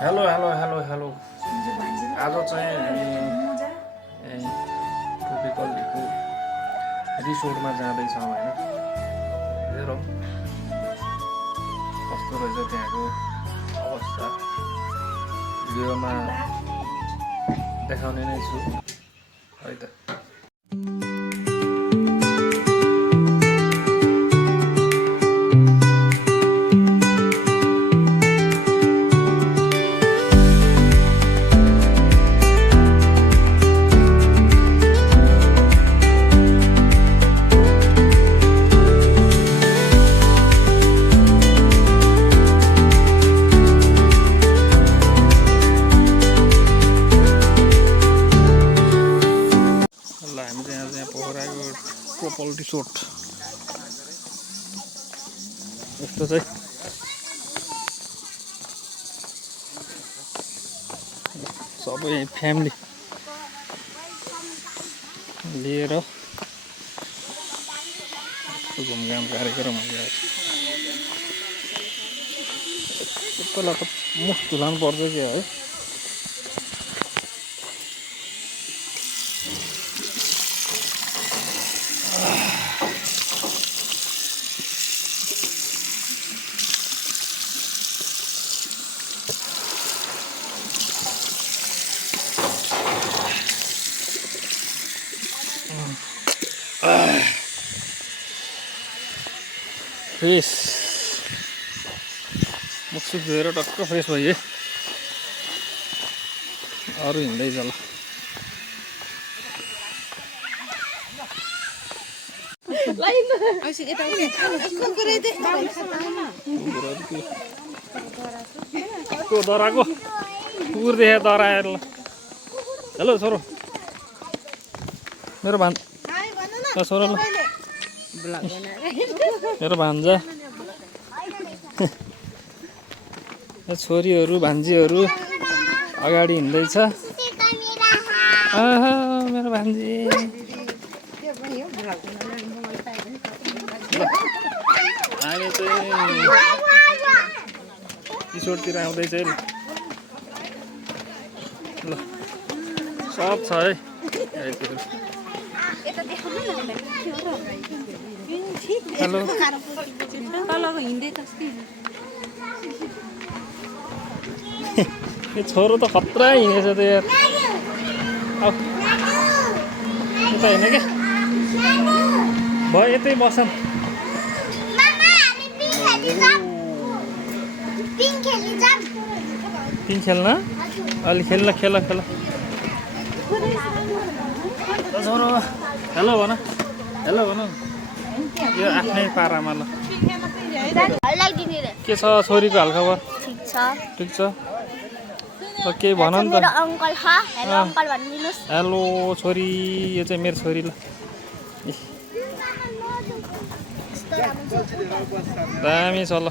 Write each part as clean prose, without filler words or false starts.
Hello hello hello hello आज चाहिँ हामी टोपीपल्लीको रिसोर्टमा जाँदैछौँ होइन। हेरौँ कस्तो रहेछ त्यहाँको अवस्था, भिडियोमा देखाउने नै छु है त। ट्रोपल रिसोर्ट यस्तो चाहिँ सबै फ्यामिली लिएर घुमघाम कार्यक्रम भइरहेको छ। पहिला त मुख धुलाउनु पर्छ कि है। फ्रेस मुखसुख धोएर टक्क फ्रेस भइए अरू हिँड्दैछ ल। दराको कुकुर देखे दराएर ल। हेलो छोरो मेरो छोरो ल मेरो भान्जा छोरीहरू भान्जीहरू अगाडि हिँड्दैछ। मेरो भान्जी हामी चाहिँ रिसोर्टतिर आउँदैछ है ल। सब छ है हेलो यो छोरो त खतरा हिँडेछ त यार। अब यता होइन क्या भयो यतै बस्छन्। पिङ खेल्न अलि खेल छोरो हेलो भन हेलो भन यो आफ्नै पारामा ल। के छ छोरीको हालखबर? ठिक छ ल केही भन नि त। हेलो छोरी यो चाहिँ मेरो छोरी ल। दामी छ ल।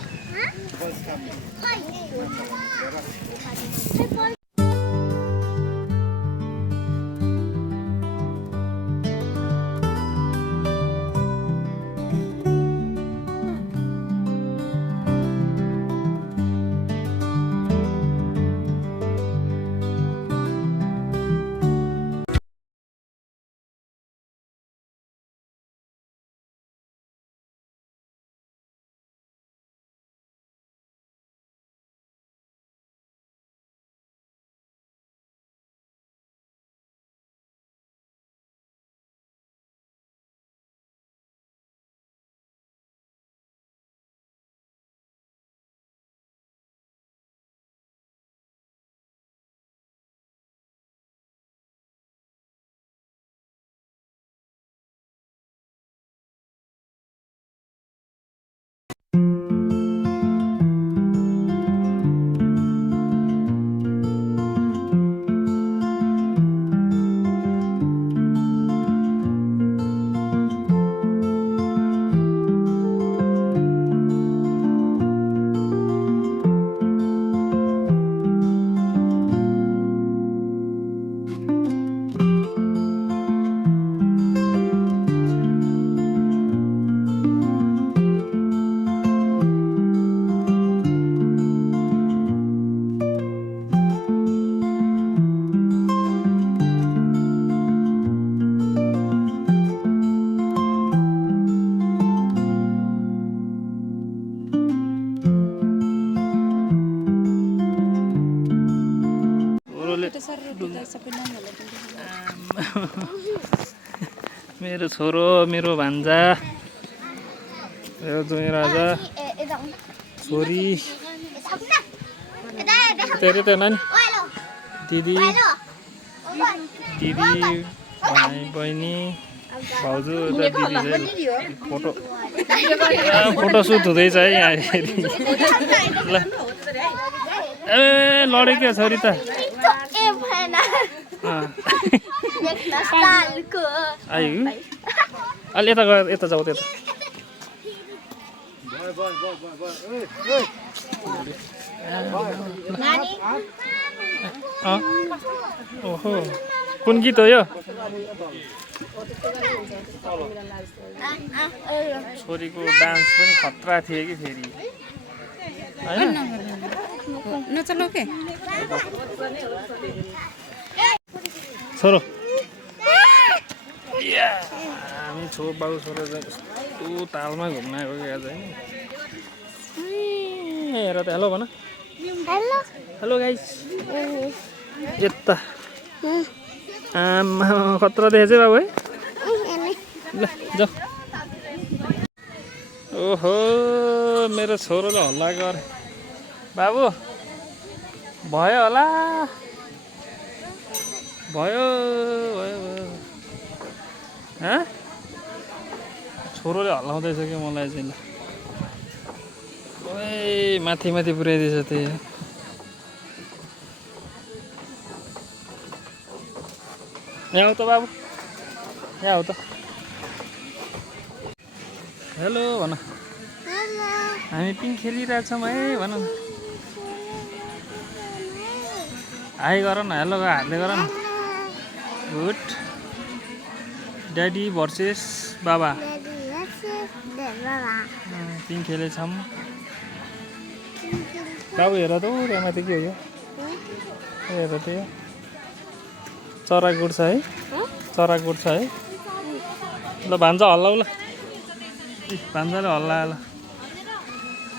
मेरो छोरो मेरो भान्जा जुई राजा छोरी तेरे त नानी दिदी दिदी भाइ बहिनी भाउजू दिदी फोटो फोटो सुट हुँदैछ है यहाँ ल ए लड्यो क्या छोरी त आयो अलि यता गएर यता जाऊ त्यता ओहो कुन गीत हो यो छोरीको डान्स पनि खतरा थियो कि फेरि छोरो हामी बाबु छोरो यस्तो तालमा घुम्न आएको कि आज होइन हेर त हेलो भन हेलो गाइस यता आमा खतरा देखेछ बाबु है ल जाऊ ओहो मेरो छोरोले हल्ला गरे बाबु भयो होला भयो भयो भयो छोरोले हल्लाउँदैछ कि मलाई चाहिँ ल ओए माथि माथि पुऱ्याइदिएछ त्यही यहाँ आऊ त बाबु यहाँ आऊ त हेलो भन हामी पिङ खेलिरहेछौँ है भन न हाई गर न हेलो हातले गर न गुड ड्याडी भर्सेस बाबा पिङ खेलेछौँ बाबु हेर त त्यहाँ माथि के हो यो हेर त यो चरा गुड्छ है चरा गुड्छ है ल भान्जा हल्लाउ ल भान्जाले हल्लायो ल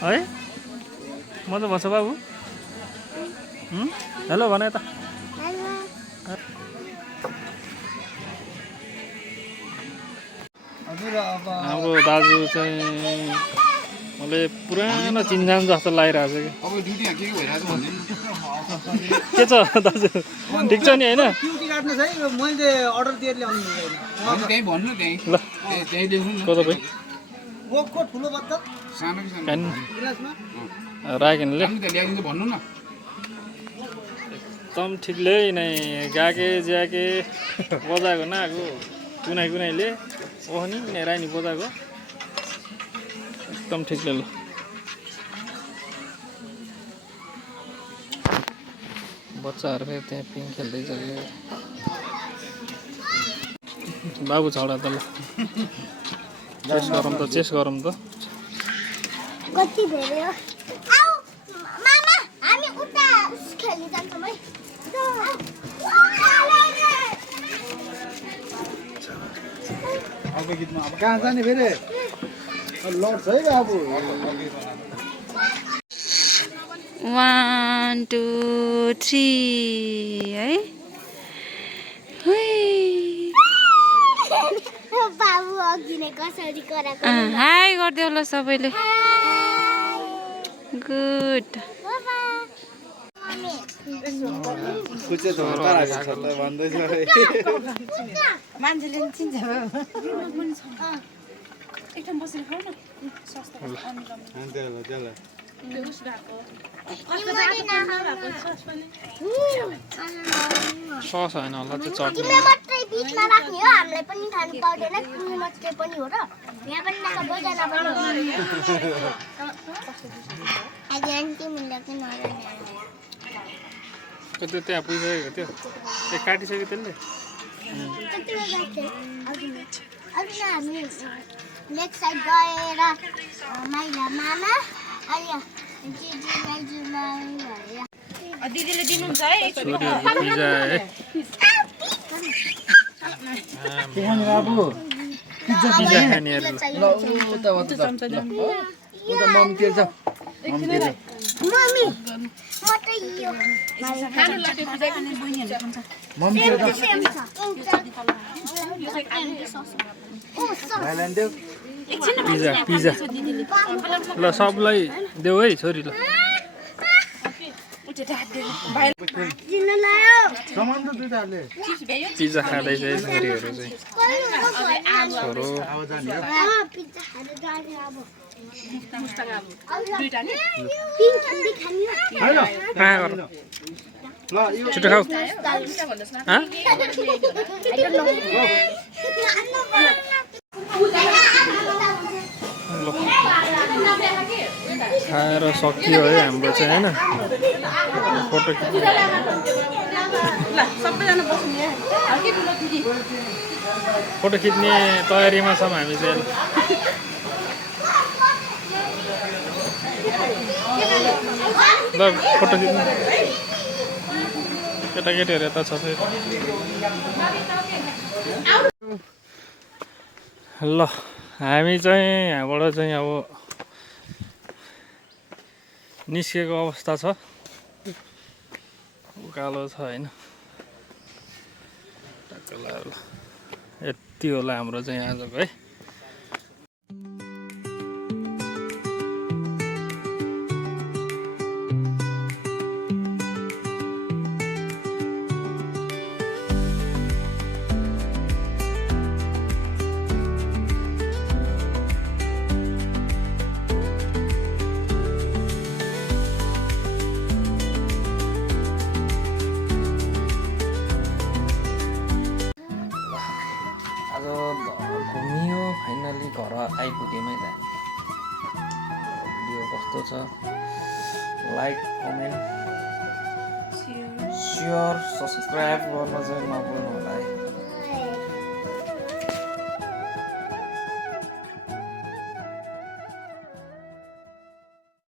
है मजा भन्छ बाबु हेलो भन यता हाम्रो दाजु चाहिँ मलाई पुरानो चिन्जान जस्तो लागिरहेको छ कि के छ दाजु ठिक छ नि होइन ल कता राखेनले एकदम ठिकले नै गाके ज्याके बजाएको नआएको कुनै कुनैले ओहनी नै रानी बजाएको एकदम ठिकले ल बच्चाहरू फेरि त्यहाँ पिङ खेल्दैछ कि बाबु छौडा त ल चेस गरौँ त चेस गरौँ त कति धेरै हो आऊ मामा हामी उता खेल्न जान्छौँ है अब गीतमा अब कहाँ जाने फेरि लड्छ है बाबु 1 2 3 है बाबु अघि नै कसरी कराको हाई गरिदेऊ ल सबैले गुड कुचे धोका राखेको छ त भन्दैछ मान्छेले नि चिन्छ एकठाउँ बसेर खाऊ न सस होइन होला त्यो चट्नी तिमीले मात्रै बिचमा राख्ने हो हामीलाई पनि खानु पाउँदैन तिमी मात्रै पनि हो र यहाँ पनि नका बजाना पनि हो आज आन्टी मुन्डा पनि नराम्रो त्यो त्यहाँ पुगिसकेको थियो ए काटिसक्यो त्यसले अघि हामी लेफ्ट साइड गएर माइला मामा अनि दिदीले दिनुहुन्छ है छोरीहरू पिज्जा है के खाने बाबु पिज्जा खानेहरू ल उता मम्मी तेर्छ मम्मी म त यो मम्मी सेम सेम छ भाइलाई देऊ पिज्जा पिज्जा ल सबलाई देऊ है छोरी ल दिन लायो सामान त दुईटाले पिज्जा खाँदैछ है छोरीहरू चाहिँ छोरो अब जाने हो पिज्जा खाएर जाने अब दुईटा नि पिङ खाँदै खाने हो हैन कहाँ गर ल यो छिटो खाऊ हाँ? ल खाएर सकियो है हाम्रो चाहिँ होइन फोटो फोटो खिच्ने तयारीमा छौँ हामी चाहिँ ल फोटो खिच्नु केटाकेटीहरू यता छ फेरि ल हामी चाहिँ यहाँबाट चाहिँ अब निस्केको अवस्था छ उकालो छ होइन यति होला हाम्रो चाहिँ आजको है आज घुमियो फाइनली घर आइपुग्यौँ है त भिडियो कस्तो छ लाइक कमेन्ट सेयर सब्सक्राइब गर्न चाहिँ नभुल्नु होला है